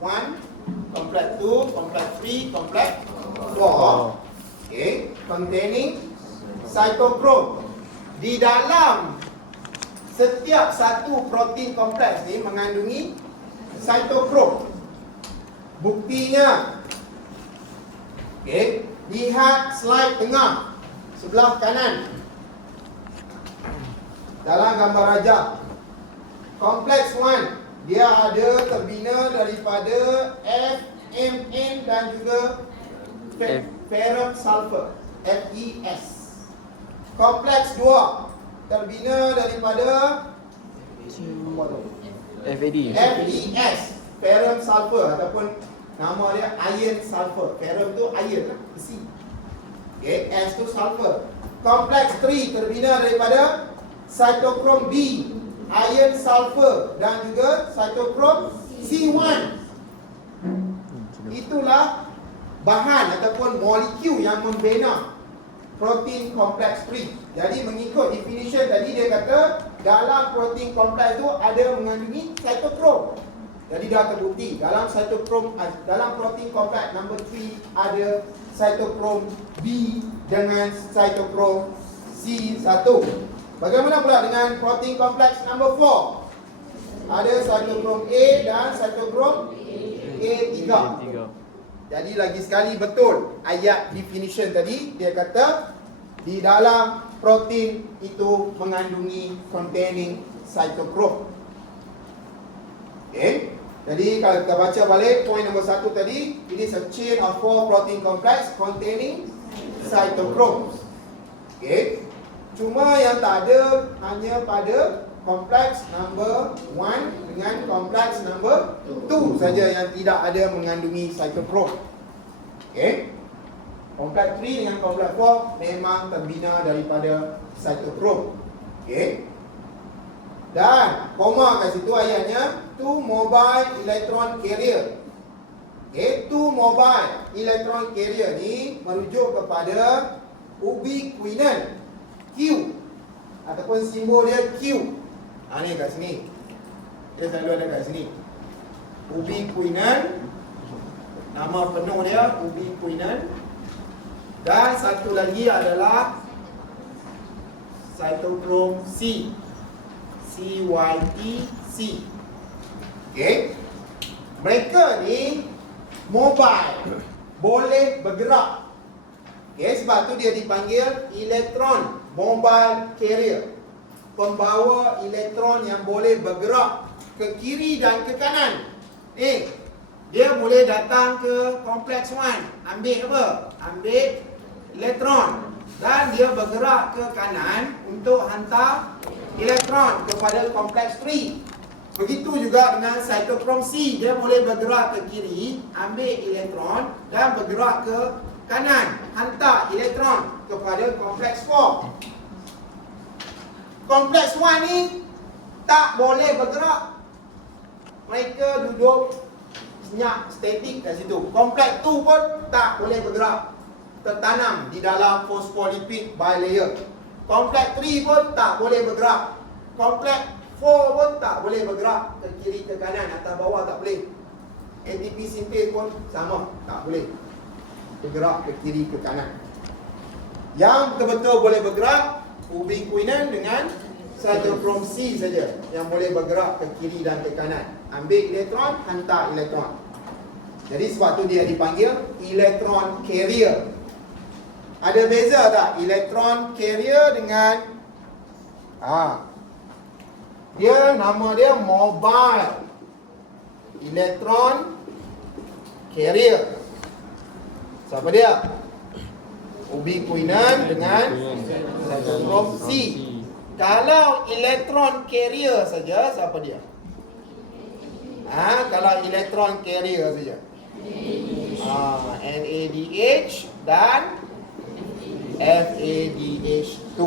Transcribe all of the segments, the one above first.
1, complex 2, complex 3, complex 4. Okay, containing cytochrome. Di dalam setiap satu protein kompleks ni mengandungi cytochrome. Buktinya, okay, lihat slide tengah sebelah kanan. Dalam gambar rajah, kompleks 1 dia ada terbina daripada FMN dan juga ferrous sulfur, FeS. Kompleks 2 terbina daripada FeS, ferrous sulfur, ataupun nama dia iron sulfur. Ferrous tu iron lah, besi. Okay, S tu sulfur. Kompleks 3 terbina daripada cytochrome B, iron sulfur dan juga cytochrome C1. Itulah bahan ataupun molekul yang membina protein kompleks 3. Jadi mengikut definition tadi, dia kata dalam protein kompleks tu ada mengandungi cytochrome. Jadi dah terbukti dalam protein kompleks number 3 ada cytochrome B dengan cytochrome C1. Bagaimana pula dengan protein kompleks number 4? Ada cytochrome A dan cytochrome A3. Jadi lagi sekali betul ayat definition tadi, dia kata di dalam protein itu mengandungi containing cytochrome. Okay. Jadi kalau kita baca balik point nombor 1 tadi, it is a chain of 4 protein complex containing cytochrome. Okay. Cuma yang tak ada hanya pada kompleks number 1 dengan kompleks number 2 saja yang tidak ada mengandungi cytochrome. Okay. Kompleks 3 dengan kompleks 4 memang terbina daripada cytochrome. Okay. Dan koma kat situ ayatnya, 2 mobile electron carrier. Okay, 2 mobile electron carrier ni merujuk kepada ubiquinon Q ataupun simbol dia Q. Ni kat sini. Dia selalu ada kat sini. Ubiquinon. Nama penuh dia ubiquinon. Dan satu lagi adalah cytochrome C. CYTC. Okey. Mereka ni mobile, boleh bergerak. Okey, sebab tu dia dipanggil electron mobile carrier. Pembawa elektron yang boleh bergerak ke kiri dan ke kanan. Dia boleh datang ke kompleks 1, ambil apa? Ambil elektron. Dan dia bergerak ke kanan untuk hantar elektron kepada kompleks 3. Begitu juga dengan cytochrome C, dia boleh bergerak ke kiri, ambil elektron dan bergerak ke kanan, hantar elektron kepada kompleks 4. Kompleks 1 ni tak boleh bergerak. Mereka duduk senyap, statik kat situ. Kompleks 2 pun tak boleh bergerak, tertanam di dalam fosfolipid bilayer. Kompleks 3 pun tak boleh bergerak. Kompleks 4 pun tak boleh bergerak ke kiri ke kanan, atas bawah tak boleh. ATP sintes pun sama, tak boleh bergerak ke kiri ke kanan. Yang betul-betul boleh bergerak ubiquinon dengan cytochrome C saja yang boleh bergerak ke kiri dan ke kanan. Ambil elektron, hantar elektron. Jadi sebab tu dia dipanggil electron carrier. Ada beza tak electron carrier dengan dia nama dia mobile electron carrier. Siapa dia? Ubiquinon dengan cytochrome C. Kalau electron carrier saja, siapa dia? Kalau electron carrier saja, NADH dan FADH2.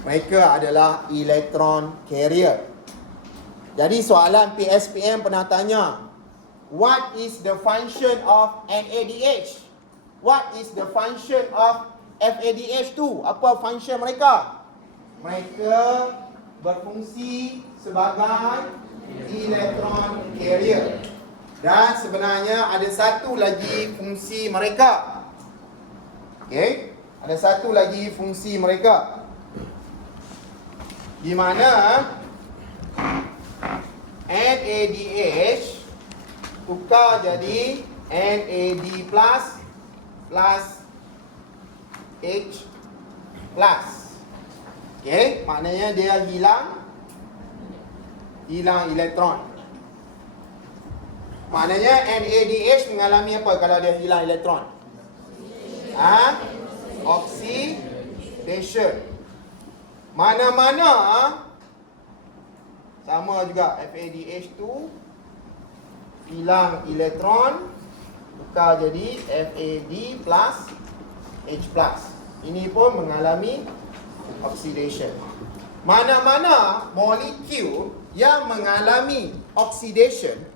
Mereka adalah electron carrier. Jadi soalan PSPM pernah tanya, what is the function of NADH? What is the function of FADH2? Apa function mereka? Mereka berfungsi sebagai electron carrier. Dan sebenarnya ada satu lagi fungsi mereka. Okey, ada satu lagi fungsi mereka, di mana NADH tukar jadi NAD plus H plus. Okey, maknanya dia hilang elektron. Maknanya NADH mengalami apa kalau dia hilang elektron? Oxidation. Mana-mana sama juga FADH2 hilang elektron tukar jadi FAD plus H plus. Ini pun mengalami oxidation. Mana-mana molekul yang mengalami oxidation,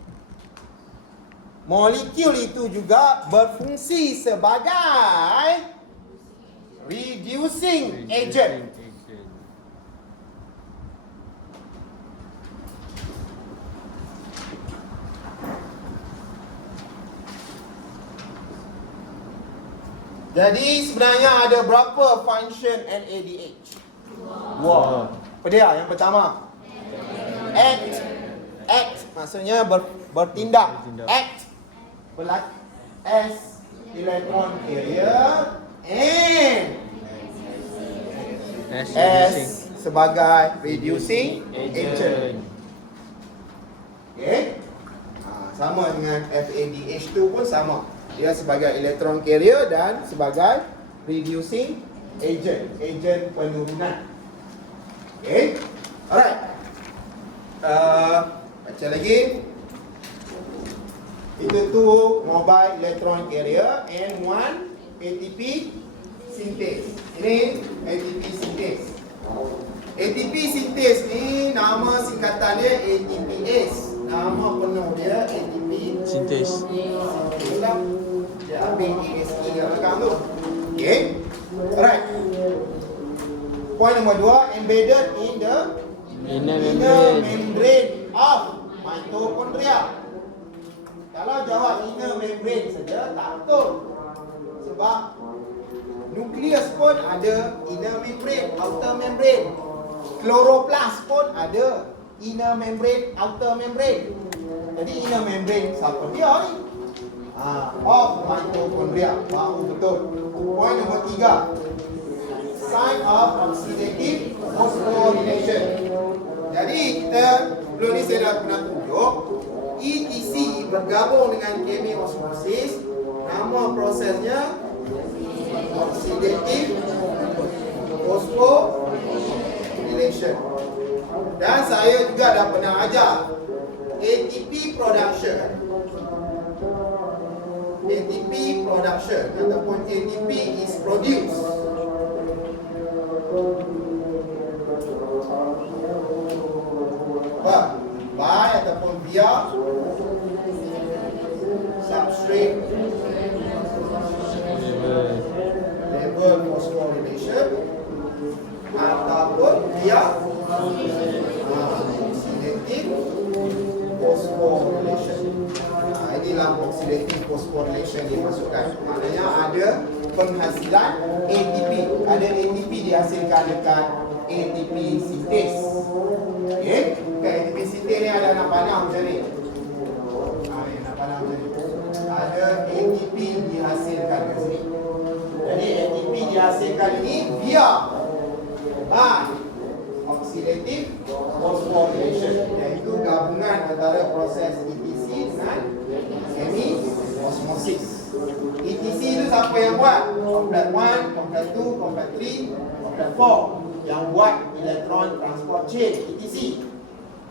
molekul itu juga berfungsi sebagai reducing agent. Jadi sebenarnya ada berapa function NADH? Dua. Apa dia? Yang pertama, act maksudnya bertindak. Act as electron carrier and as sebagai reducing agent. Okey. Sama dengan FADH2 pun sama. Dia sebagai electron carrier dan sebagai reducing agent, agent penurunan. Okey. Alright. Baca lagi. Itu tu mobile electron carrier and one ATP synthase. Ini ATP synthase. ATP synthase ni nama singkatannya ATPase. Nama penuh dia ATP Synthase. Dia ambil ASE kat belakang tu. Okay. Alright. Point nombor 2, embedded in the Inner membrane of mitochondria. Kalau jawab inner membrane saja tak betul. Sebab nukleus pun ada inner membrane, outer membrane. Chloroplast pun ada inner membrane, outer membrane. Jadi inner membrane siapa dia ni? Of mitochondria. Baru betul. Point nombor 3. Sign of oxidative phosphorylation. Jadi kita belum ni saya dah pernah tunjuk ETC bergabung dengan chemiosmosis. Nama prosesnya oxidative phosphorylation. Dan saya juga dah pernah ajar ATP production ataupun ATP is produced by ataupun via substrate level phosphorylation ataupun via oxidative phosphorylation. Inilah oxidative phosphorylation dimasukkan. Maknanya ada penghasilan ATP. Ada ATP dihasilkan dekat ATP synthase. Okey, ATP synthase ni ada anak panah macam ni. Anak panah macam ni. Ada ATP dihasilkan kat sini. Jadi ATP dihasilkan ini via oxidative phosphorylation, iaitu gabungan antara proses ETC dengan chemiosmosis. ETC itu siapa yang buat? Complex 1, complex 2, complex 3, complex 4 yang buat electron transport chain ETC.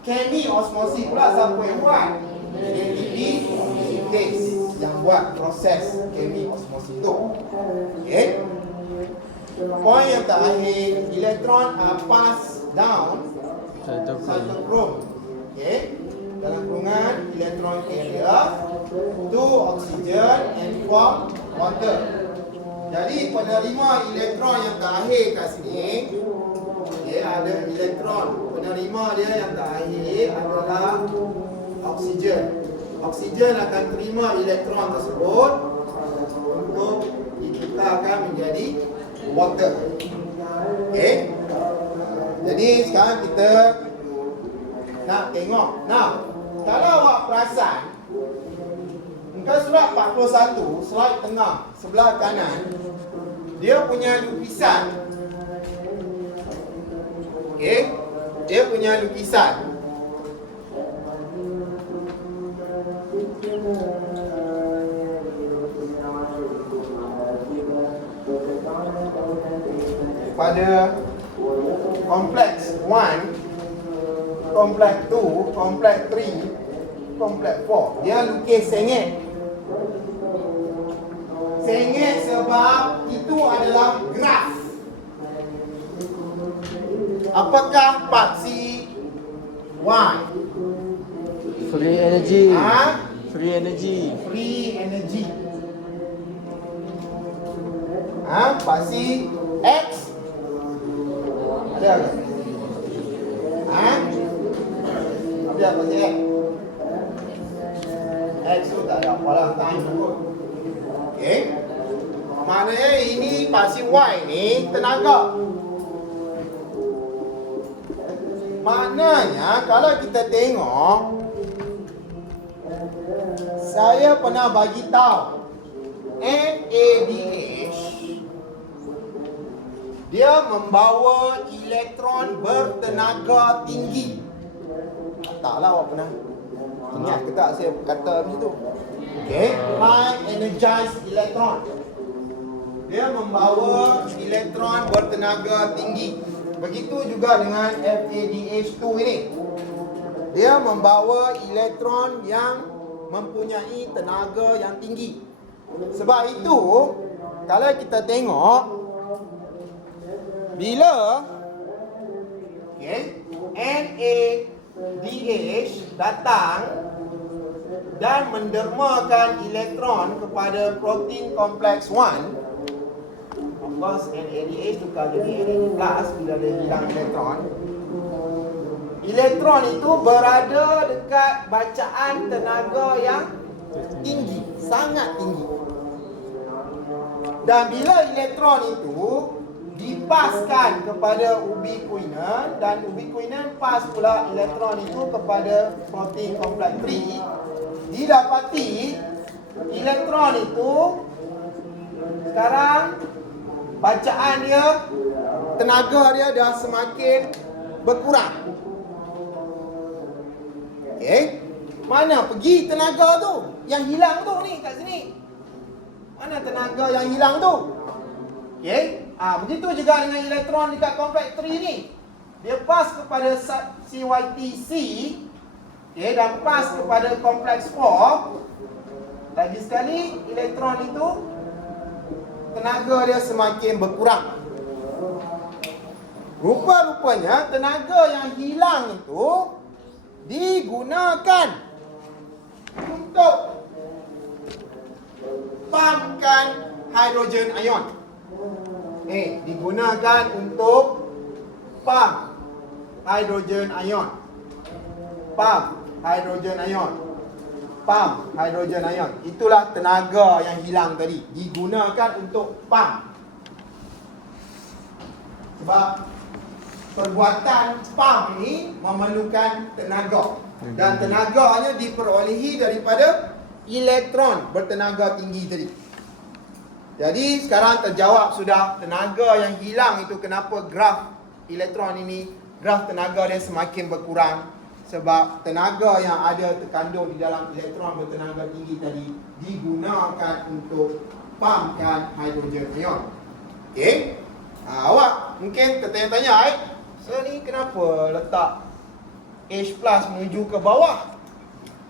Chemiosmosis pula siapa yang buat? ATP synthase yang buat proses chemiosmosis itu. Okey. Point yang terakhir, elektron pass down cytochrome. Okey. Dalam kurungan elektron carrier to oxygen and form water. Jadi penerima elektron yang terakhir kat sini, okey, ada elektron. Penerima dia yang terakhir adalah oksigen. Oksigen akan terima elektron tersebut untuk ditukarkan menjadi water. Okey. Jadi sekarang kita nak tengok. Nah, kalau awak perasan, muka surat 41, slide tengah sebelah kanan, dia punya lukisan. Okey. Dia punya lukisan. Pada kompleks 1, kompleks 2, kompleks 3, kompleks 4. Dia lukis sengit. Sengit sebab itu adalah graf. Apakah paksi Y? Free energy. Ha? Free energy. Free energy. Ha? Paksi X? Ada ke? Ha? Ada paksi X? X tu tak ada apalah, time pun. Okey. Maknanya ini paksi Y ni tenaga. Maknanya kalau kita tengok, saya pernah bagi tahu NADH dia membawa elektron bertenaga tinggi. Taklah awak pernah ingat ke tak saya kata macam tu? Okey, high energized electron. Dia membawa elektron bertenaga tinggi. Begitu juga dengan FADH2 ini. Dia membawa elektron yang mempunyai tenaga yang tinggi. Sebab itu, kalau kita tengok, bila NADH datang dan mendermakan elektron kepada protein kompleks 1, of course NADH tukar jadi Na+ bila dia hilang elektron. Elektron itu berada dekat bacaan tenaga yang tinggi, sangat tinggi. Dan bila elektron itu dipaskan kepada ubiquinone dan ubiquinone pas pula elektron itu kepada protein kompleks 3, didapati elektron itu sekarang bacaan dia, tenaga dia dah semakin berkurang. Okey. Mana pergi tenaga tu? Yang hilang tu ni kat sini. Mana tenaga yang hilang tu? Okey. Begitu juga dengan elektron dekat kompleks 3 ni. Dia pas kepada CYTC, okey, dan pas kepada kompleks 4. Lagi sekali elektron itu tenaga dia semakin berkurang. Rupa-rupanya tenaga yang hilang itu digunakan untuk pumpkan hidrogen ion. Digunakan untuk pump hidrogen ion. Pump hidrogen ion. Pump hidrogen ion. Itulah tenaga yang hilang tadi. Digunakan untuk pump. Sebab perbuatan pump ini memerlukan tenaga. Dan tenaganya diperolehi daripada elektron bertenaga tinggi tadi. Jadi sekarang terjawab sudah tenaga yang hilang itu kenapa graf elektron ini, graf tenaga dia semakin berkurang. Sebab tenaga yang ada terkandung di dalam elektron bertenaga tinggi tadi digunakan untuk pumpkan hidrogen ion. Okey. Awak mungkin tertanya-tanya, so ni kenapa letak H+ menuju ke bawah?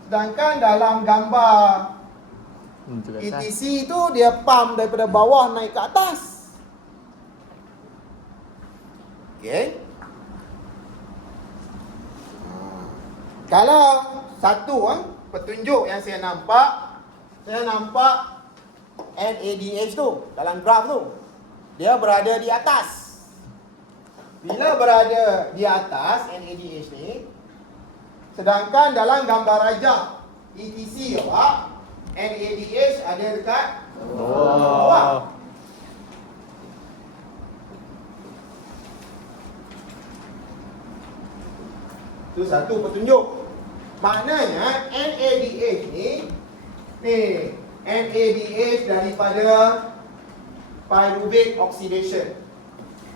Sedangkan dalam gambar ETC tu dia pump daripada bawah naik ke atas. Okey. Kalau satu petunjuk yang saya nampak NADH tu dalam graf tu. Dia berada di atas. Bila berada di atas NADH ni, sedangkan dalam gambar rajah ETC apa? NADH ada dekat Bawah. bawah. Itu satu petunjuk. Maknanya NADH ni NADH daripada pyruvate oxidation.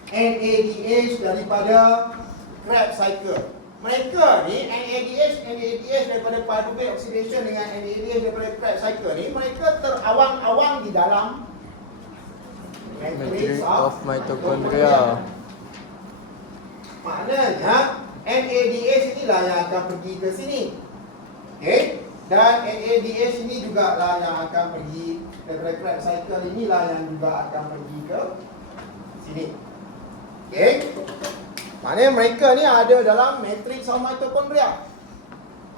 NADH daripada Krebs cycle. Mereka ni NADH daripada pyruvate oxidation dengan NADH daripada Krebs cycle ni, mereka terawang-awang di dalam Matrix of mitochondria. Maknanya NADH inilah yang akan pergi ke sini. Okey? Dan NADH ini juga lah yang akan pergi daripada Krebs cycle inilah yang juga akan pergi ke sini. Okey? Maknanya mereka ni ada dalam matrix of mitochondria.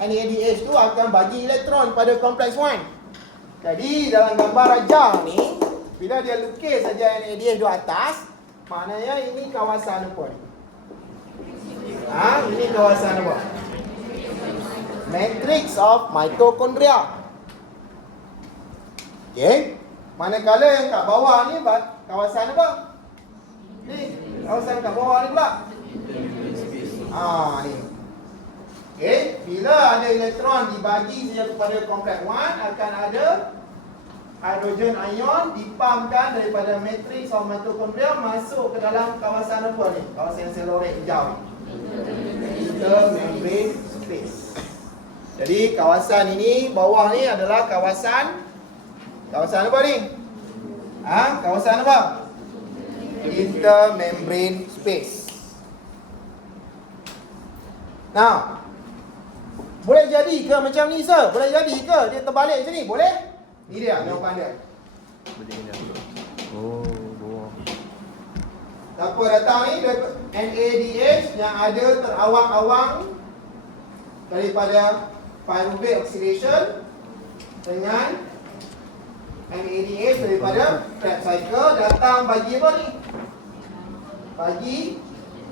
NADH tu akan bagi elektron pada kompleks 1. Jadi dalam gambar rajah ni, bila dia lukis saja NADH di atas, maknanya ini kawasan apa ni? Ini kawasan apa? Matrix of mitochondria. Okey. Manakala yang kat bawah ni kawasan apa? Ni, kawasan kat bawah ni pula. Ni. Okey, bila ada elektron dibagi saja kepada kompleks 1, akan ada hidrogen ion dipampkan daripada matrix of mitochondria masuk ke dalam kawasan apa ni? Kawasan seloret hijau ni. Intermembrane space. Jadi kawasan ini, bawah ni adalah kawasan apa ni? Kawasan apa? Intermembrane space. Now, boleh jadi ke macam ni, sir? Boleh jadi ke dia terbalik macam ni? Boleh? Ni dia jawapan dia. Oh, bawah. Siapa datang ni? NADH yang ada terawang-awang daripada pyruvate oxidation dengan NADH daripada Krebs cycle datang bagi apa ni? Bagi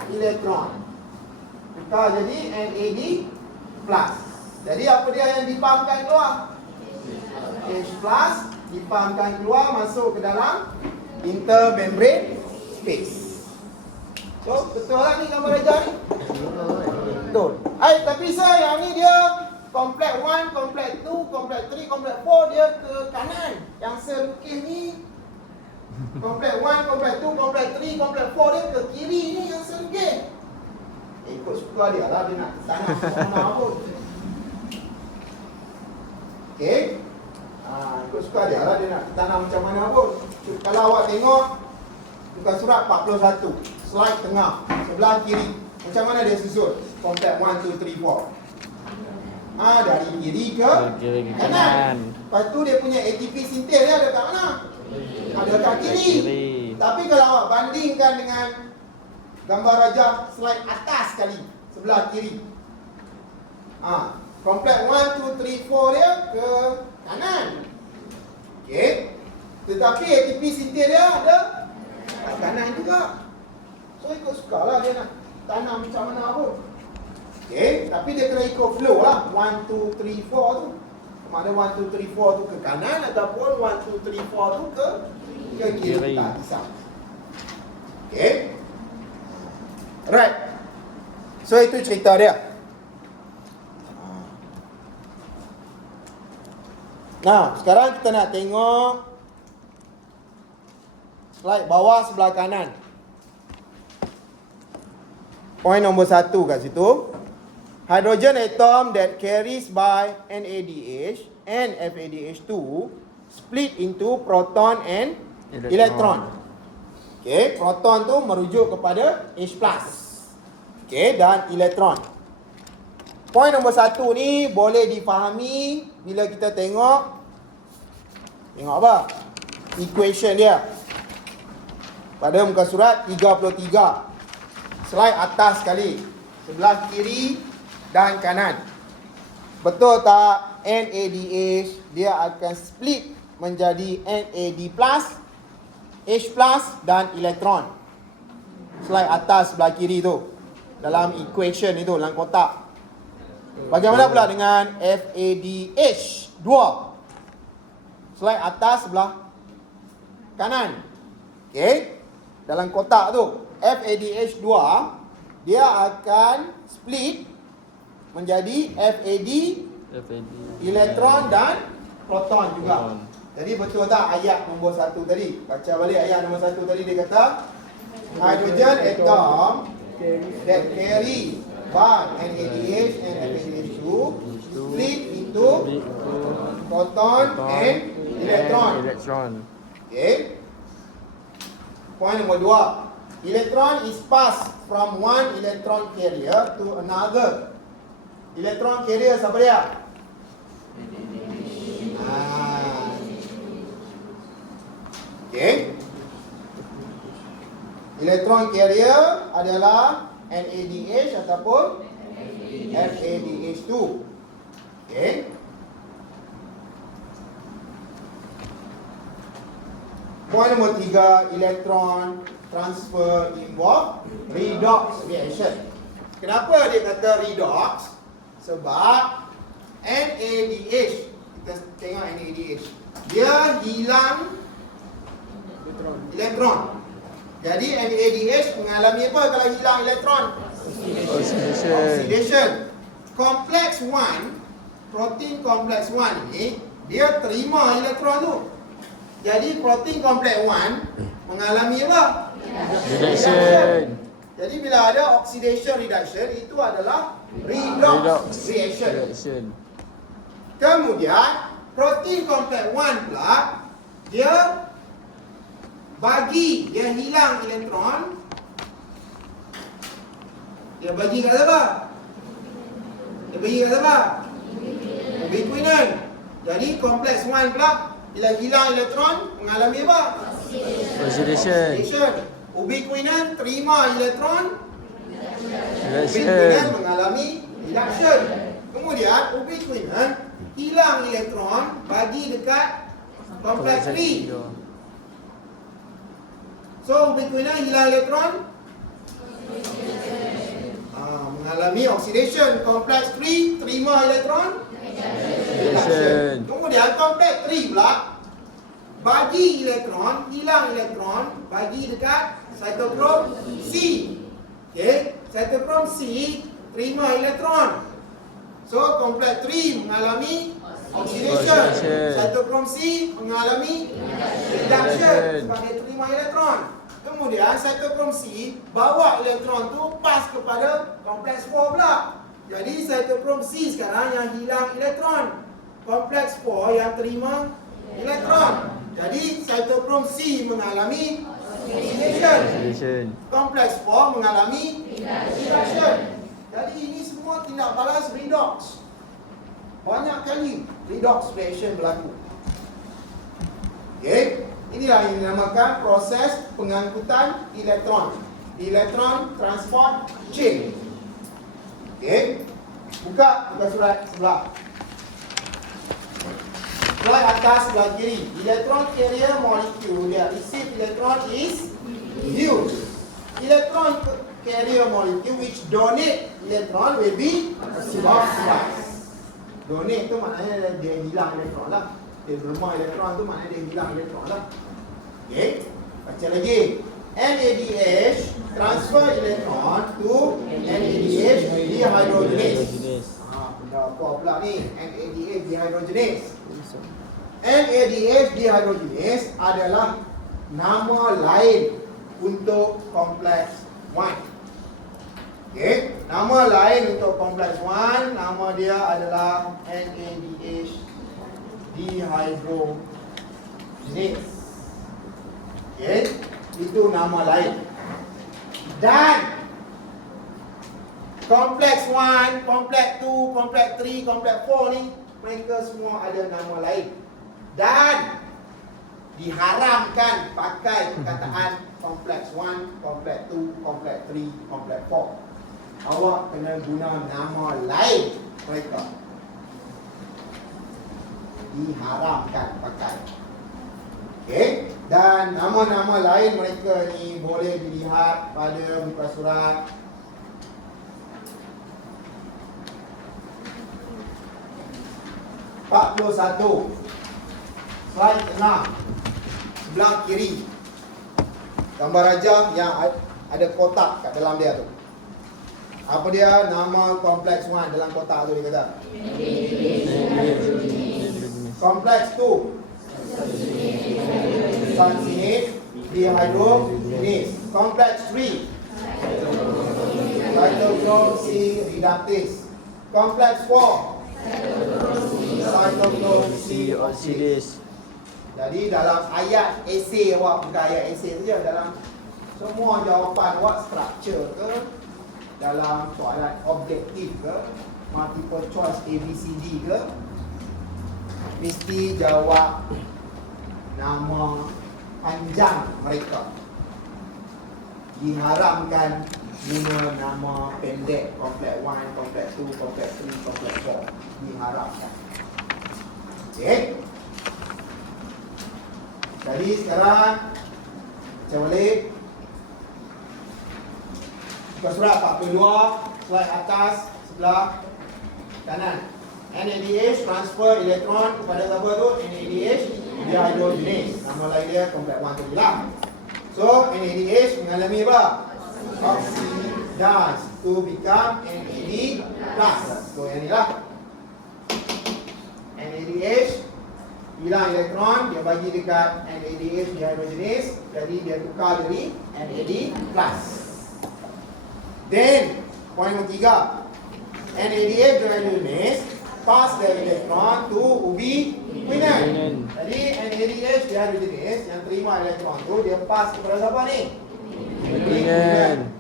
elektron. Tukar jadi NAD plus. Jadi apa dia yang dipampkan keluar? H plus dipampkan keluar masuk ke dalam intermembrane space. So, betul lah ni gambar rajah ni? Betul. Tapi sir, yang ni dia kompleks 1, kompleks 2, kompleks 3, kompleks 4 dia ke kanan. Yang saya lukis ni kompleks 1, kompleks 2, kompleks 3, kompleks 4 dia ke kiri ni yang saya lukis. Ikut suka dia lah, dia nak tanam mana pun. Okey. Ikut suka dia lah, dia nak tanam macam mana pun. Kalau awak tengok muka surat 41, slide tengah, sebelah kiri. Macam mana dia susun? Kompleks 1, 2, 3, 4. Dari kiri ke kanan. Lepas tu dia punya ATP sintes dia ada kat mana? Ada kat kiri. Tapi kalau awak bandingkan dengan gambar rajah slide atas sekali, sebelah kiri. Kompleks 1, 2, 3, 4 dia ke kanan. Okey. Tetapi ATP sintes dia ada kat kanan juga. So ikut sukalah dia nak tanam macam mana pun. Okey, tapi dia kena ikut flow lah. 1, 2, 3, 4 tu. Mana 1, 2, 3, 4 tu ke kanan ataupun 1, 2, 3, 4 tu ke kiri. Tak kisah. Okey. Alright. So itu cerita dia. Nah, sekarang kita nak tengok slide bawah sebelah kanan. Point nombor 1 kat situ. Hydrogen atom that carries by NADH and FADH2 split into proton and electron. Okey, proton tu merujuk kepada H+. Okey, dan elektron. Point nombor 1 ni boleh difahami bila kita tengok apa? Equation dia. Pada muka surat 33. Slide atas sekali. Sebelah kiri dan kanan. Betul tak? NADH dia akan split menjadi NAD+, H+, dan elektron. Slide atas sebelah kiri tu. Dalam equation itu, dalam kotak. Bagaimana pula dengan FADH 2? Slide atas sebelah kanan. Okey. Dalam kotak tu, FADH 2 dia akan split menjadi FAD elektron dan proton juga. Proton. Jadi betul tak ayat nombor 1 tadi? Baca balik ayat nombor 1 tadi, dia kata hydrogen atom that carry one NADH and FADH2 split into proton and electron. Okay. Point nombor 2. Electron is passed from one electron carrier to another. Electron carrier siapa dia? Okay. Electron carrier adalah NADH ataupun FADH2. Okay. Point nombor 3, electron transfer involve redox reaction. Kenapa dia kata redox? Sebab NADH, kita tengok NADH, dia hilang elektron. Jadi NADH mengalami apa kalau hilang elektron? Oxidation. Kompleks 1, protein kompleks 1 ni, dia terima elektron tu. Jadi protein kompleks 1 mengalami apa? Reduction. Jadi bila ada oxidation reduction, itu adalah redox reaction. Kemudian protein kompleks 1 pula, dia hilang elektron. Dia bagi kat siapa? Ubiquinon. Jadi kompleks 1 pula bila hilang elektron mengalami apa? Oxidation. Ubiquinon terima elektron. Ubiquinon mengalami reduction. Kemudian ubiquinon hilang elektron bagi dekat kompleks 3. So ubiquinon hilang elektron, mengalami oxidation. Kompleks 3 terima elektron, reduction. Kemudian kompleks 3 pula bagi elektron, hilang elektron bagi dekat cytochrome C. Okey, cytochrome C terima elektron. So kompleks 3 mengalami oxidation. Cytochrome C mengalami reduction sebab dia terima elektron. Kemudian cytochrome C bawa elektron tu pas kepada kompleks 4 pula. Jadi cytochrome C sekarang yang hilang elektron, kompleks 4 yang terima elektron. Jadi cytochrome C mengalami oxidation, kompleks 4 mengalami reduction. Jadi ini semua tindak balas redox. Banyak kali redox reaction berlaku. Okey, inilah yang dinamakan proses pengangkutan elektron, electron transport chain. Okey, buka surat sebelah. Slide atas sebelah kiri. Electron carrier molecule, dia receive electron is used. Electron carrier molecule which donate electron will be oxidized. Donate tu maknanya dia hilang elektron lah. Dia berlemah elektron tu maknanya dia hilang elektron lah. Okay, baca lagi. NADH transfer electron to NADH dehydrogenase. Benda apa pula ni? NADH dehydrogenase. NADH dehydrogenase adalah nama lain untuk kompleks 1. Okey, nama lain untuk kompleks 1, nama dia adalah NADH dehydrogenase. Okey, itu nama lain. Dan kompleks 1, kompleks 2, kompleks 3, kompleks 4 ni mereka semua ada nama lain. Dan diharamkan pakai perkataan kompleks 1, kompleks 2, kompleks 3, kompleks 4. Awak kena guna nama lain mereka. Diharamkan pakai. Okey, dan nama-nama lain mereka ni boleh dilihat pada muka surat 41. Slide tengah. Sebelah kiri. Gambar rajah yang ada kotak kat dalam dia tu. Apa dia? Nama kompleks 1 dalam kotak tu dia kata. Kompleks 2. Succinate dehydrogenase. Kompleks 3. Cytochrome C reductase. Kompleks 4. Cytochrome C oxidase. Jadi dalam ayat esei awak, bukan ayat esei saja, dalam semua jawapan awak, structure ke, dalam soalan objektif ke, multiple choice ABCD ke, mesti jawab nama panjang mereka. Diharamkan guna nama pendek, kompleks 1, kompleks 2, kompleks 3, kompleks 4. Diharamkan. Okey. Jadi sekarang macam balik muka surat 42, slide atas sebelah kanan. NADH transfer elektron kepada siapa tu? NADH dehydrogenase. Nama lain dia kompleks 1 tadi lah. So NADH mengalami apa? Oxidase to become NAD+. So yang ni lah. NADH hilang elektron, dia bagi dekat NADH dehydrogenase, jadi dia tukar jadi NAD+. Then, point nombor 3, NADH dehydrogenase pass the electron to ubiquinone. Jadi NADH dehydrogenase yang terima elektron tu, dia pass kepada siapa ni? Ubiquinone.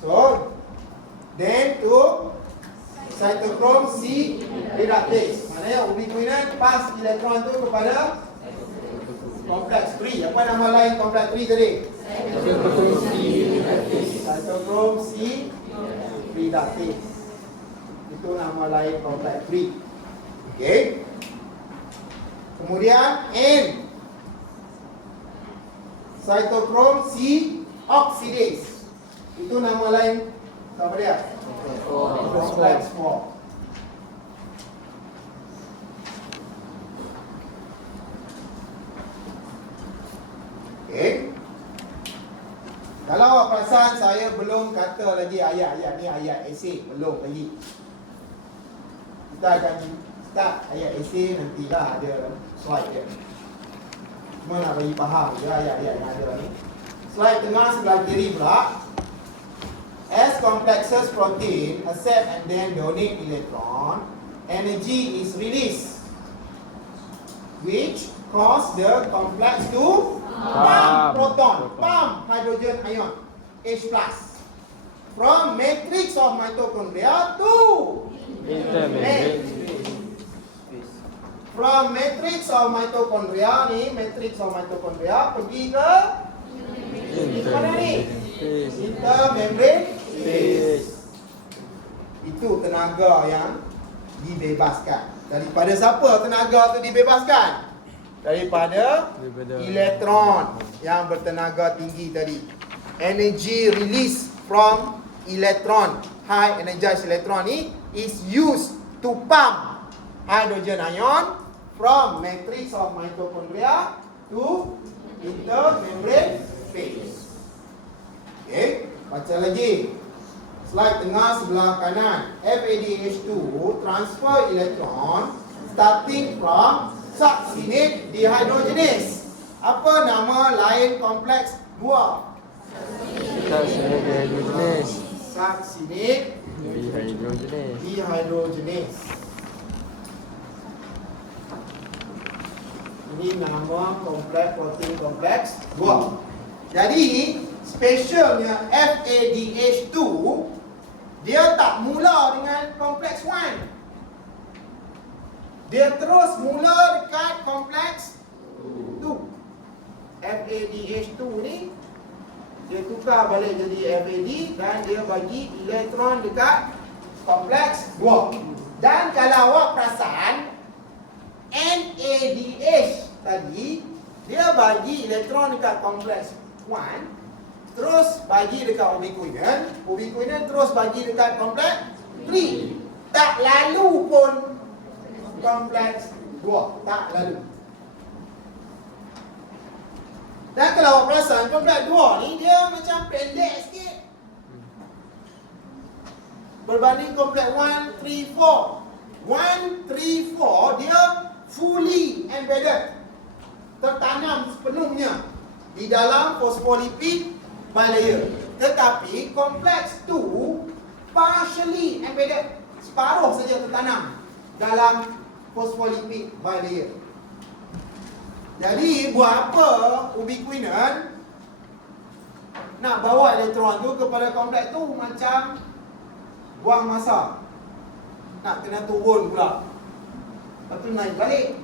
So, then to cytochrome C reductase. Maknanya ubiquinone pass elektron tu kepada kompleks 3. Apa nama lain kompleks 3 tadi? Cytochrome C reductase. Itu nama lain kompleks 3. Okey. Kemudian N, cytochrome C oxidase. Itu nama lain apa dia? Kompleks 4. Okay. Kalau awak perasan saya belum kata lagi ayat-ayat ni, ayat esei belum lagi. Kita akan start ayat esei nantilah ada slide dia. Cuma nak bagi faham je ayat-ayat yang ada ni. Slide tengah sebelah kiri pula. As complexes protein accept and then donate electron, energy is released, which cause the complex to pump proton, pump hydrogen ion, H+, from matrix of mitochondria to intermediate. From matrix of mitochondria ni, matrix of mitochondria pergi ke mana ni? Intermembrane space. Itu tenaga yang dibebaskan. Daripada siapa tenaga tu dibebaskan? Daripada elektron yang bertenaga tinggi tadi. Energy release from electron, high energized electron ni is used to pump hydrogen ion from matrix of mitochondria to intermembrane space. Okay, baca lagi. Slide tengah sebelah kanan. FADH2 transfer electron starting from succinate dehydrogenase. Apa nama lain kompleks 2? Succinate dehydrogenase. Succinate dehydrogenase. Ini nama kompleks protein kompleks 2. Jadi specialnya FADH2 dia tak mula dengan kompleks 1. Dia terus mula dekat kompleks 2. FADH2 ni dia tukar balik jadi FAD dan dia bagi elektron dekat kompleks 2. Dan kalau awak perasan NADH tadi dia bagi elektron dekat kompleks 1, terus bagi dekat ubiquinone terus bagi dekat kompleks 3. Tak lalu pun kompleks 2. 2, tak lalu. Dan kalau awak perasan, kompleks 2 ni dia macam pendek sikit berbanding kompleks 1, 3, 4. 1, 3, 4 dia fully embedded, tertanam sepenuhnya di dalam fosfolipid bilayer. Tetapi kompleks 2 partially embedded, separuh saja tertanam dalam fosfolipid bilayer. Jadi buat apa ubiquinone nak bawa elektron tu kepada kompleks tu? Macam buang masa, nak kena turun pula, lepas tu naik balik,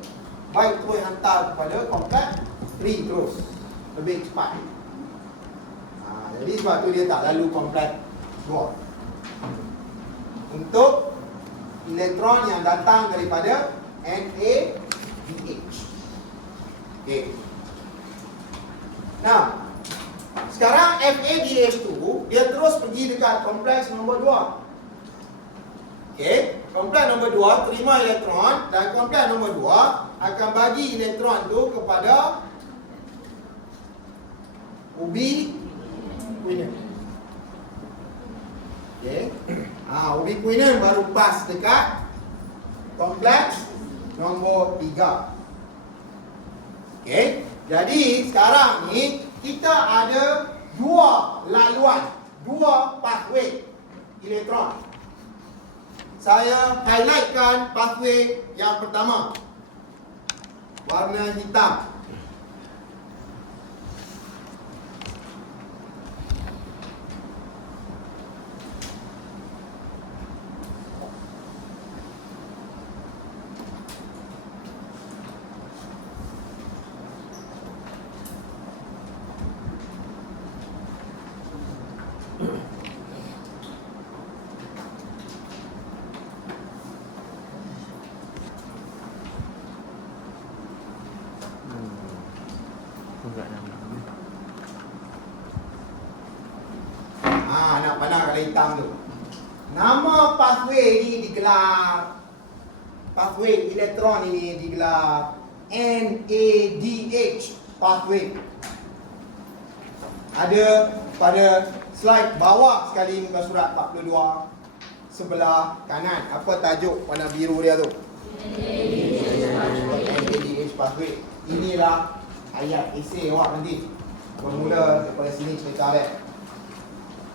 baik terus hantar kepada kompleks 3 terus, lebih cepat. Jadi sebab tu dia tak lalu kompleks 2 untuk elektron yang datang daripada NADH. Okay. Nah, sekarang FADH tu dia terus pergi dekat kompleks nombor 2. Okey, kompleks nombor 2 terima elektron dan kompleks nombor 2 akan bagi elektron tu kepada ubiquinone. Okey. Ubiquinone baru pas dekat kompleks nombor 3. Okey, jadi sekarang ni kita ada 2 laluan, 2 pathway elektron. Saya highlightkan pathway yang pertama, warna hitam. Nak pandang kalau hitam tu. Nama pathway ni digelar, pathway elektron ini digelar NADH pathway. Ada pada slide bawah sekali muka surat 42 sebelah kanan. Apa tajuk warna biru dia tu? NADH pathway. Inilah ayat esei awak nanti. Bermula daripada sini cerita dia.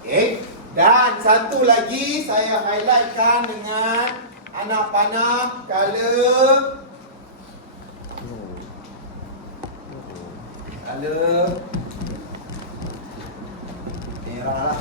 Okay. Dan satu lagi saya highlightkan dengan anak panah color merah lah.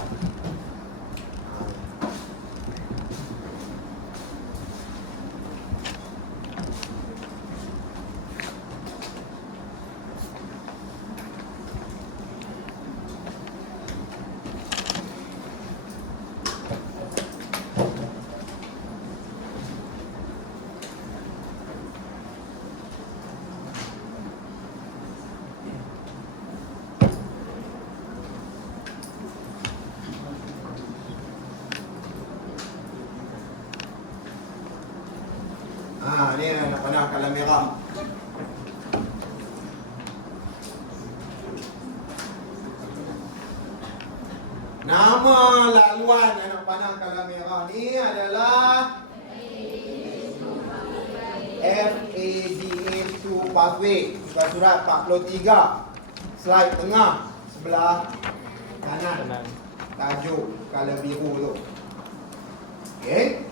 Ni nak panah color merah. Nama laluan anak panah color merah ni adalah FADH2 pathway. Muka surat 43 slide tengah sebelah kanan. Tajuk color biru tu. Okey.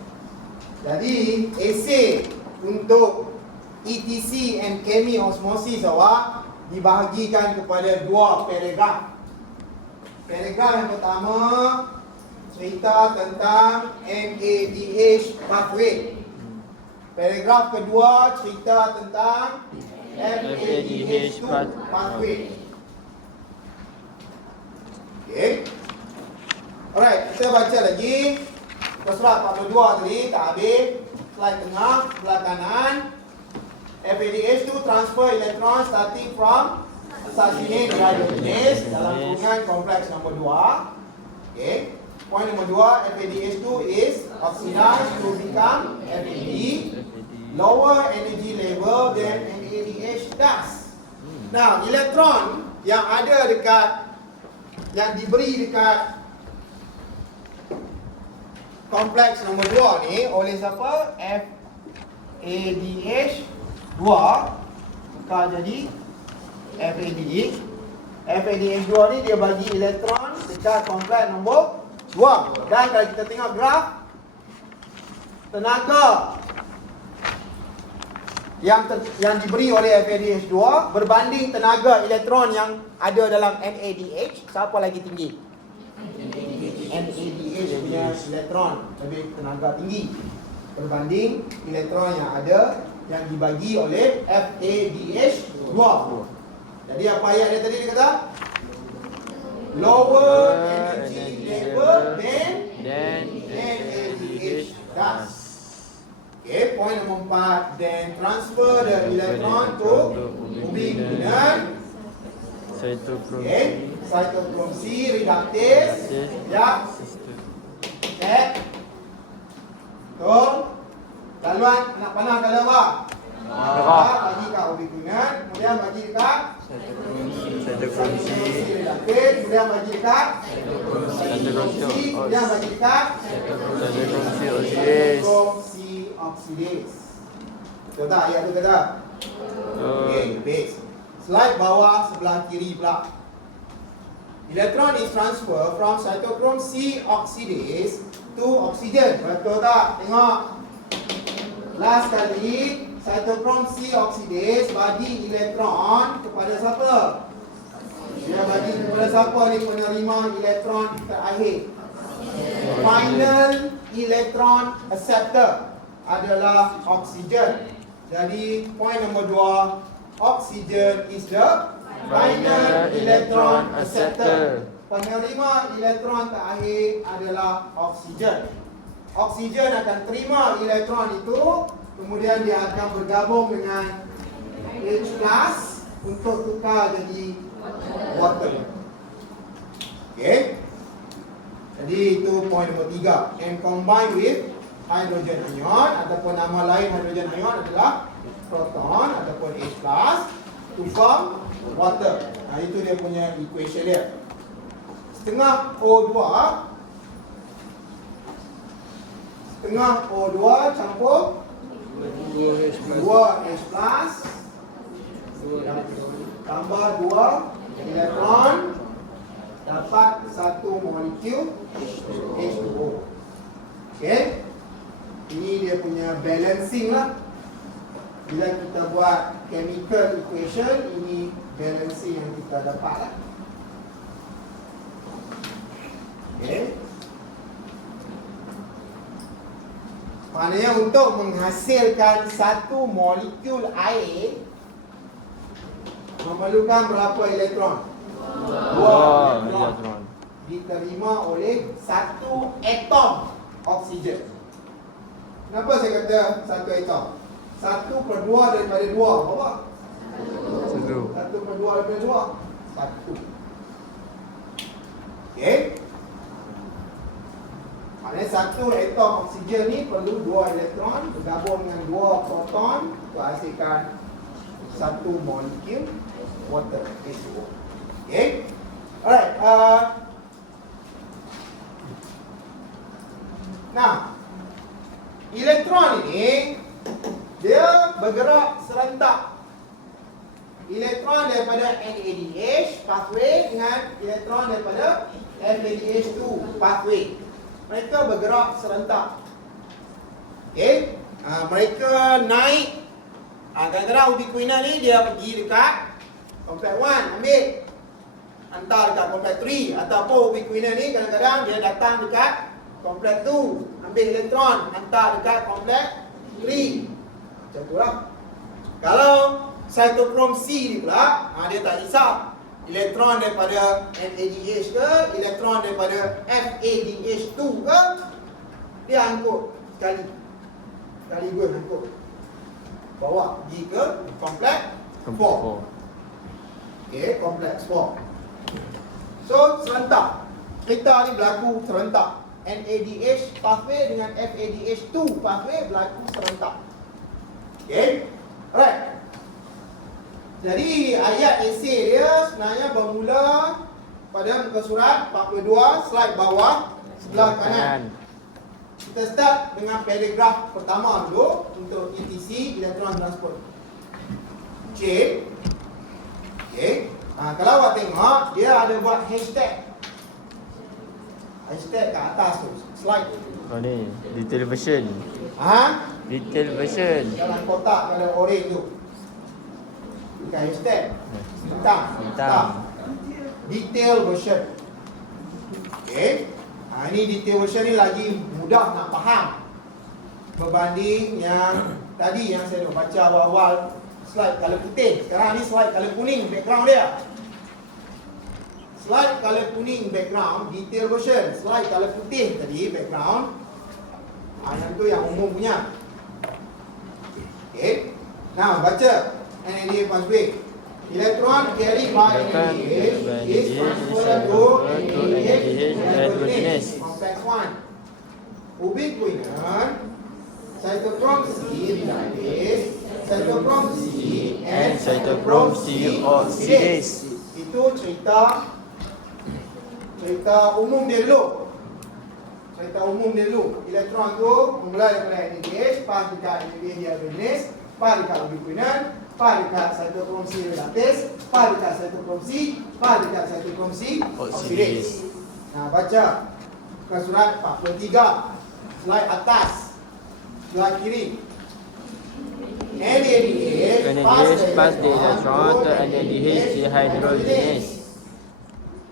Jadi esei untuk ETC and chemiosmosis awak dibahagikan kepada 2 paragraf. Paragraf yang pertama cerita tentang NADH pathway. Paragraf kedua cerita tentang FADH2 pathway. Okey. Alright, kita baca lagi. Surat 42 tadi tak habis. Slide tengah sebelah kanan. FADH2 transfer electron starting from succinate dehydrogenase dalam kurungan kompleks nombor 2. Okay. Point nombor 2, FADH2 is oxidized to become FAD. lower energy level than NADH does. Now, elektron yang ada dekat, yang diberi dekat kompleks nombor 2 ni oleh siapa? FADH2 tukar jadi FADH. FADH2 ni dia bagi elektron dekat kompleks nombor 2. Dan kalau kita tengok graf, tenaga yang diberi oleh FADH2 berbanding tenaga elektron yang ada dalam NADH, siapa lagi tinggi? NADH punya elektron lebih tenaga tinggi berbanding elektron yang ada yang dibagi oleh FADH2. Jadi apa ayat dia tadi dia kata? Lower energy level than NADH does. Okay, point nombor 4. Then transfer the electron to ubiquitin. Okay, cytochrome C reductase. Ya. Okay. Betul. Laluan anak panah kalau apa? Bagi kat ubiquitin, kemudian bagi dekat Cytochrome C. reductase, kemudian bagi dekat Cytochrome C. kemudian bagi dekat Cytochrome C oxidase. cytochrome C oxidase. Betul tak ayat tu kata? Okay, base. Slide bawah sebelah kiri pula. Electron is transfer from cytochrome C oxidase to oxygen. Betul tak? Tengok. Last kali cytochrome C oxidase bagi elektron kepada siapa? Dia bagi kepada siapa ni penerima elektron terakhir? Final electron acceptor adalah oksigen. Jadi point nombor 2, oksigen is the final electron acceptor. Penerima elektron terakhir adalah oksigen. Oksigen akan terima elektron itu, kemudian dia akan bergabung dengan H+ untuk tukar jadi water. Okay. Jadi itu point nombor 3. And combine with hydrogen ion, ataupun nama lain hydrogen ion adalah proton ataupun H+ to form water. Nah, itu dia punya equation dia. Setengah O2 campur 2H+ tambah 2 elektron dapat 1 molekul H2O. Okay. Ini dia punya balancing lah. Bila kita buat chemical equation, ini balancing yang kita dapat lah. Okay. Maknanya untuk menghasilkan 1 molekul air memerlukan berapa elektron? 2 elektron diterima oleh 1 atom oksigen. Kenapa saya kata 1 atom? 1/2 daripada 2 berapa? 1/2 daripada 2 1. Okay. Maknanya 1 atom oksigen ni perlu 2 elektron bergabung dengan 2 proton untuk hasilkan 1 molekul water H2O. Okay. Alright. Nah, elektron ini dia bergerak serentak. Elektron daripada NADH pathway dengan elektron daripada FADH2 pathway. Mereka bergerak serentak. Okay. Mereka naik. Kadang-kadang ubiquitin ni dia pergi dekat kompleks 1, ambil. Hantar dekat kompleks 3. Ataupun ubiquitin ni kadang-kadang dia datang dekat kompleks 2, ambil elektron, hantar dekat kompleks 3. Macam tu lah. Kalau cytochrome C ni pula, dia tak risau. Elektron daripada NADH ke, elektron daripada FADH2 ke, dia angkut sekaligus angkut. Bawa pergi ke kompleks 4. Okay, kompleks 4. So, serentak. Kita ni berlaku serentak. NADH pathway dengan FADH2 pathway berlaku serentak. Okay. Alright. Jadi ayat esei dia sebenarnya bermula pada muka surat 42 slide bawah sebelah kanan. Kita start dengan paragraf pertama dulu untuk ETC, Electron Transport Chain. Okay. Kalau awak tengok dia ada buat hashtag kat atas tu, slide tu. Oh ni, detail version. Detail version. Dalam kotak ada orange tu. Bukan hashtag. Hitam. Detail version. Okay. Ini detail version ni lagi mudah nak faham berbanding yang tadi yang saya dah baca awal-awal slide color putih. Sekarang ni slide color kuning background dia. Slide color kuning background detail version. Slide color putih tadi background. Yang tu yang umum punya. Okay. Now baca NADH pathway. Electron carried by NADH is transferred to NADH hydrogenase. Complex 1. Ubiquinone, cytochrome C reductase, cytochrome C and Cytochrome C oxidase. Itu cerita umum dia dulu. Elektron tu bermula daripada NADH, pas dekat NADH dehydrogenase, pas dekat ubiquinone, pas dekat cytochrome C reductase, pas dekat cytochrome C, pas dekat cytochrome C oxidase. Nah, baca ke surat 43, slide atas, slide kiri. NADH pass the electron to NADH dehydrogenase.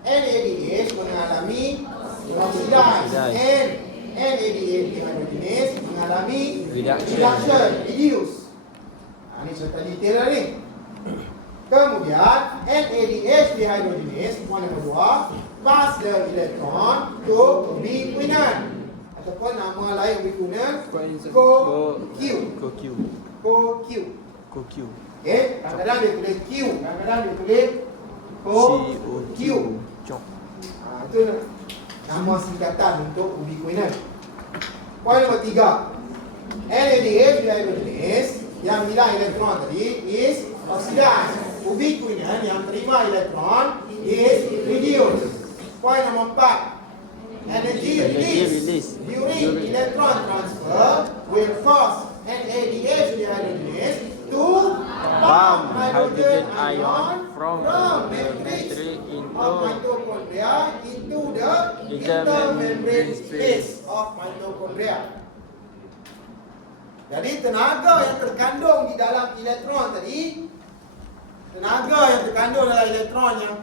NADH mengalami oxidase and NADH dehydrogenase mengalami reduce. Ini cerita detail ni. Kemudian NADH dehydrogenase point nombor 2 pass the electron to ubiquinone ataupun nama lain ubiquinone CoQ. Okey, kadang-kadang dia tulis Q, kadang-kadang dia tulis CoQ. Itu nama singkatan untuk ubiquinone. Poin nombor 3. NADH dehydrogenase yang bilang elektron tadi is oxidase. Ubiquinone yang terima elektron is reduced. Poin nombor 4. Energy release during electron transfer will cause NADH dehydrogenase to pump hydrogen ion from the matrix of mitochondria into the intermembrane space of mitochondria. Jadi tenaga yang terkandung di dalam elektron tadi, tenaga yang terkandung dalam elektron yang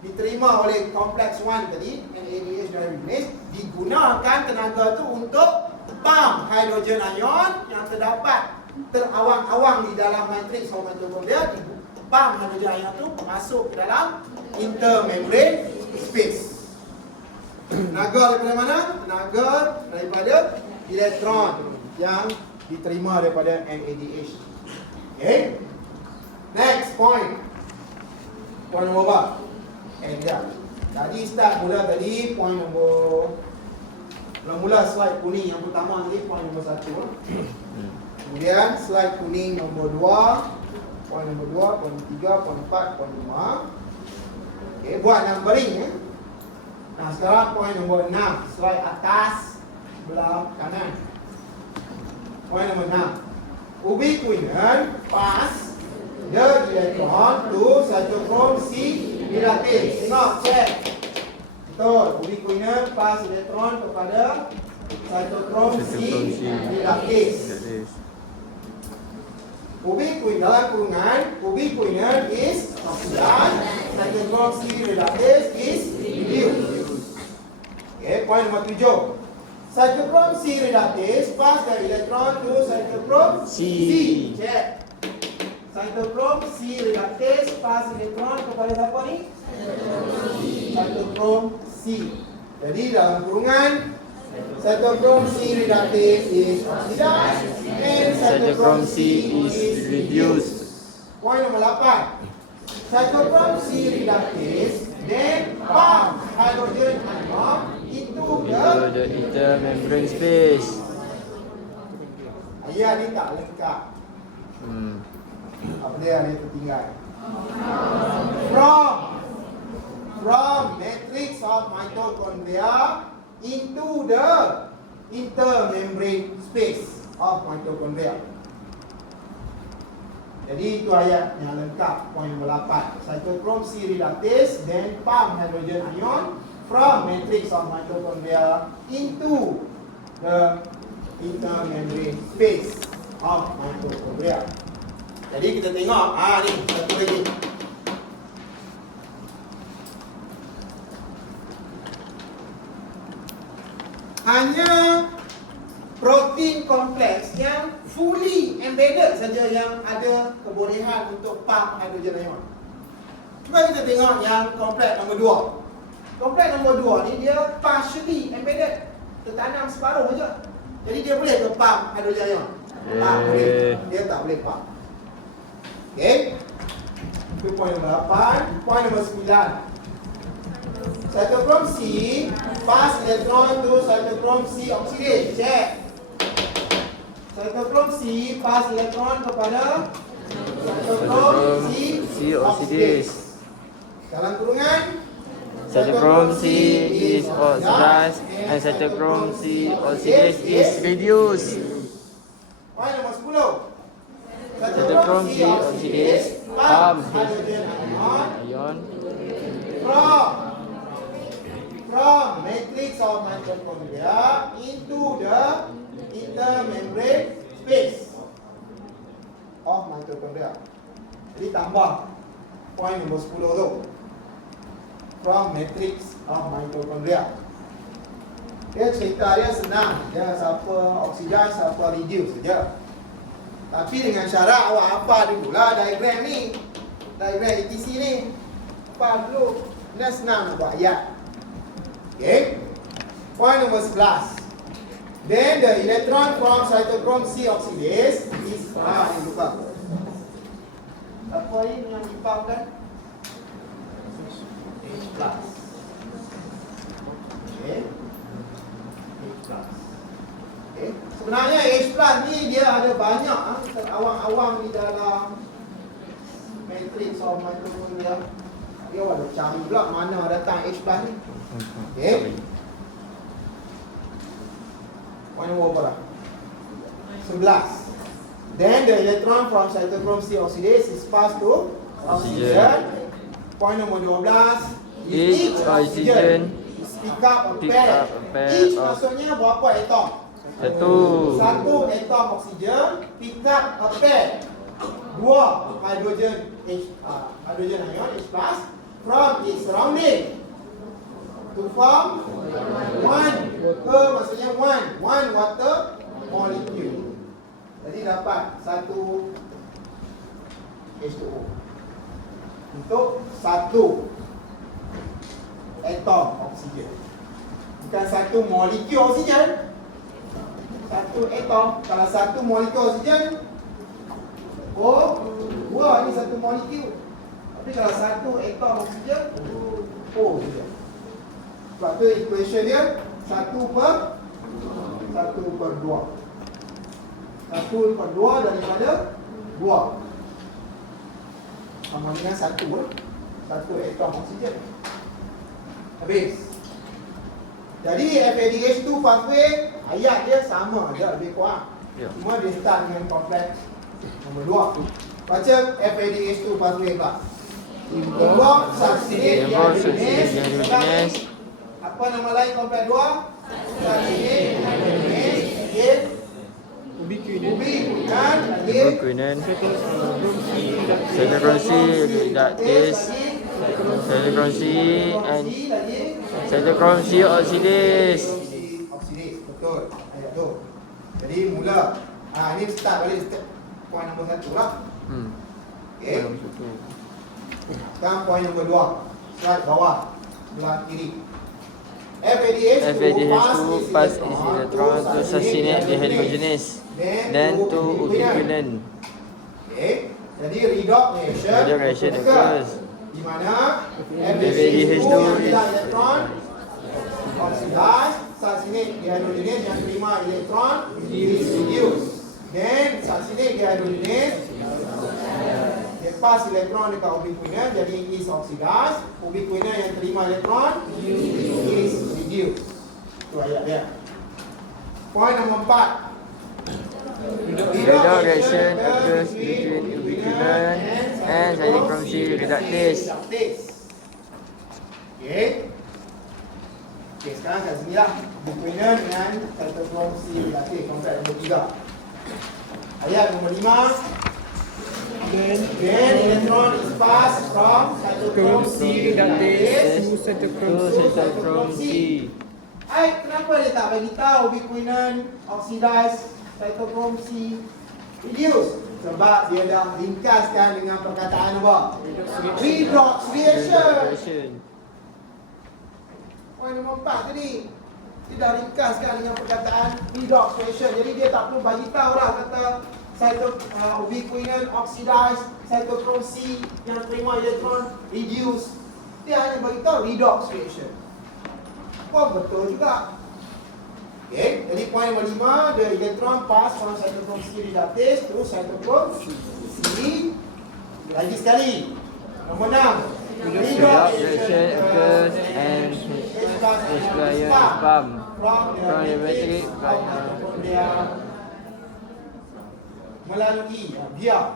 diterima oleh kompleks 1 tadi, NADH dehydrogenase, digunakan tenaga tu untuk pump hydrogen ion yang terdapat terawang-awang di dalam matriks of mitochondria, pump hydrogen ion tu masuk ke dalam intermembrane space. Tenaga daripada mana? Tenaga daripada elektron yang diterima daripada NADH. Okay. Next point. Point nombor berapa? Tadi start mula tadi point nombor mula slide kuning yang pertama tadi point nombor 1. Kemudian slide kuning nombor 2, point nombor 2, point 3, point 4, point 5. Okey, buat numbering ya. Nah, sekarang point nombor 6, slide atas sebelah kanan. Point nombor 6. Ubiquinone pass the electron to cytochrome C reductase. Tengok, check. Betul, ubiquinone pass elektron kepada cytochrome C reductase. Ubiquinone dalam kurungan, ubiquinone is oxidized, cytochrome C reductase is reduced. Okay, point nombor 7. Cytochrome C reductase pass the electron to cytochrome C. Check. Cytochrome C reductase pass elektron kepada siapa ni? Cytochrome C. Jadi dalam kurungan, cytochrome C reductase is oxidized and cytochrome C is reduced. Point nombor 8. Cytochrome C reductase then pump hydrogen ion into the intermembrane space. Ayat ni tak lengkap. Apa dia yang tertinggal? From matrix of mitochondria into the intermembrane space of mitochondria. Jadi itu ayat yang lengkap, poin nombor 8. Cytochrome C reductase then pump hydrogen ion from matrix of mitochondria into the intermembrane space of mitochondria. Jadi kita tengok, ni satu lagi. Hanya protein kompleks yang fully embedded saja yang ada kebolehan untuk pump hydrogen ion. Cuba kita tengok yang kompleks nombor 2. Kompleks nombor 2 ni dia partially embedded, tertanam separuh saja. Jadi dia boleh ke pump hydrogen ion? Tak boleh. Dia tak boleh pump. Okey. Itu poin nombor 8. Poin nombor 9. Cytochrome C pass electron to cytochrome C oxidase. Check. Cytochrome C pass electron kepada cytochrome C oxidase. Dalam kurungan Cytochrome C is oxidized and cytochrome C oxidase is reduced. Poin nombor 10. Cytochrome C oxidase pump hydrogen ion from matrix of mitochondria into the intermembrane space of mitochondria. Jadi tambah poin nombor 10 tu. From matrix of mitochondria. Dia cerita dia senang. Dia siapa oxidize, siapa reduce saja. Tapi dengan syarat awak hafal dululah diagram ni. Diagram ETC ni. Hafal dulu. Dia senang nak buat ayat. Okay. Point nombor 11. Then the electron from cytochrome C oxidase is ini lupa. Apa ini yang dipaukan? H plus. Okay. H plus. Okay. Sebenarnya H plus ni dia ada banyak awang-awang di dalam matrix of mitochondria. Dia ada cari pula mana datang H plus ni. Okay. Poin nombor berapa? 11. Then the electron from cytochrome C oxidase is passed to oxygen. Point nombor 12. Each oxygen pick up a pair. Each maksudnya berapa atom? Satu atom oksigen pick up a pair. Dua hydrogen ion H plus from its surrounding to form one maksudnya one water molecule. Jadi dapat satu H2O untuk satu atom oksigen. Bukan satu molekul oksigen. Satu atom. Kalau satu molekul oksigen, dua ni satu molekul. Tapi kalau satu atom oksigen, saja. Sebab tu equation dia 1/2. 1/2 daripada 2 sama dengan 1 atom oksigen. Habis. Jadi FADH2 pathway ayat dia sama je lebih kurang. Cuma dia start dengan kompleks nombor 2. Baca FADH2 pathway kelas. Involve succinate dehydrogenase. Apa nama lain kompleks 2? Succinate dehydrogenase. Ubiquinone. Cytochrome C reductase. Cytochrome C and cytochrome C oxidase. Oxidase, betul. Ayat tu. Jadi mula. Ni start balik poin nombor 1 lah. Okey. Sekarang poin nombor 2. Slide bawah sebelah kiri. FADH2 pass its electron to succinate dehydrogenase, then to ubiquinone. Okay. Jadi redox reaction occurs. Di mana FADH2 electron oxidize, succinate dehydrogenase yang terima elektron is reduced. Then saat sini dia ada jenis. Dia pas elektron dekat ubiquinol jadi is oxidized. Ubiquinol yang terima elektron is reduced. Itu ayat dia. Point nombor 4. Redox reaction occurs between ubiquinol and cytochrome C reductase. Okey. Okey, sekarang kat sini lah. Ubiquinol dengan cytochrome C reductase. Kompleks nombor 3. Ayat nombor 5. Then electron is passed from cytochrome C reductase To cytochrome C. Kenapa dia tak bagi tahu ubiquinol oxidized cytochrome C reduce? Sebab dia dah ringkaskan dengan perkataan apa? Redox reaction. Poin nombor 4 tadi. Dia dah ringkaskan dengan perkataan redox reaction. Jadi dia tak perlu bagi tahu lah kata ubiquinol oxidized cytochrome C yang terima elektron reduce. Dia hanya bagi tahu redox reaction. Betul juga. Okay, jadi poin nombor 5, the electron pass from cytochrome C reductase to cytochrome C. Lagi sekali. Nombor 6. Redox reaction occurs and H plus ion is pumped from the matrix melalui biar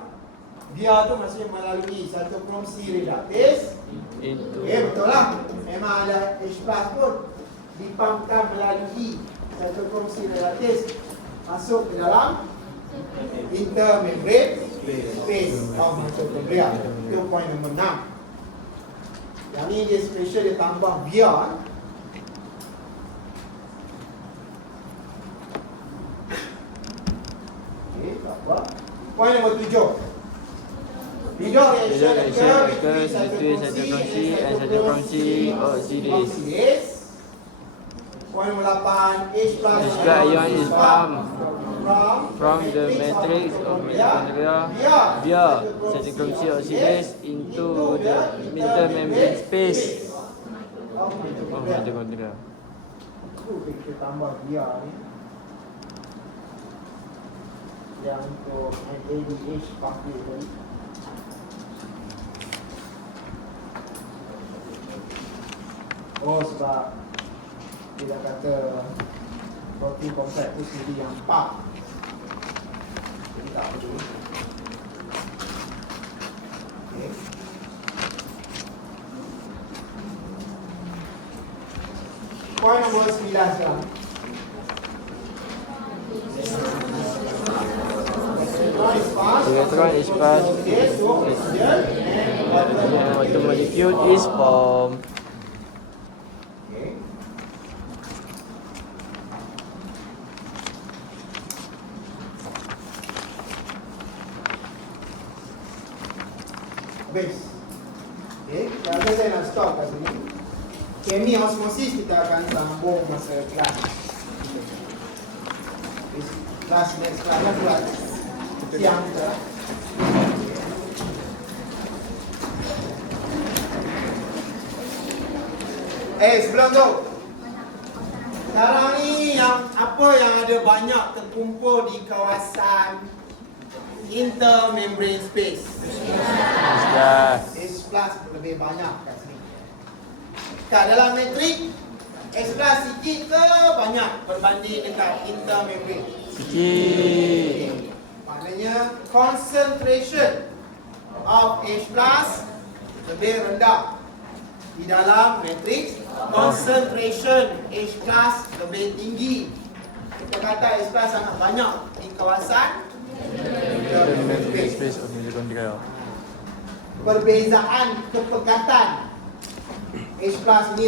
tu maksudnya melalui cytochrome C reductase into betul lah. Memang ada H plus pun dipampkan melalui cytochrome C reductase masuk ke dalam intermembrane space mitochondria. Itu poin nombor 6. Yang ni dia special, dia tambah biar. Okey, tak apa. Poin nombor 7. Redox reaction occurs between cytochrome C and cytochrome C oxidase. Poin nombor 8. H plus ion is pumped from the matrix of mitochondria via cytochrome C oxidase into the intermembrane space of mitochondria. Kita tambah biar ni. Yang untuk NADH pathway tadi. Sebab dia dah kata protein kompleks tu sendiri yang 4. Jadi tak perlu. Okay. Poin nombor 9 sekarang. Electron is passed and water molecule is formed. Habis. Okay, kalau saya nak stop kat sini. Kemi osmosis kita akan sambung masa kelas. Kelas next kelas lah buat siang kita. Sebelum tu, sekarang ni apa yang ada banyak terkumpul di kawasan intermembrane space? H plus lebih banyak kat sini. Kat dalam matrik H plus sikit ke banyak berbanding dekat intermembrane? Sikit. Maknanya concentration of H plus lebih rendah di dalam matrik. Concentration H plus lebih tinggi. Kita kata H plus sangat banyak di kawasan Intermembrane space of mitochondria. Perbezaan kepekatan H plus ini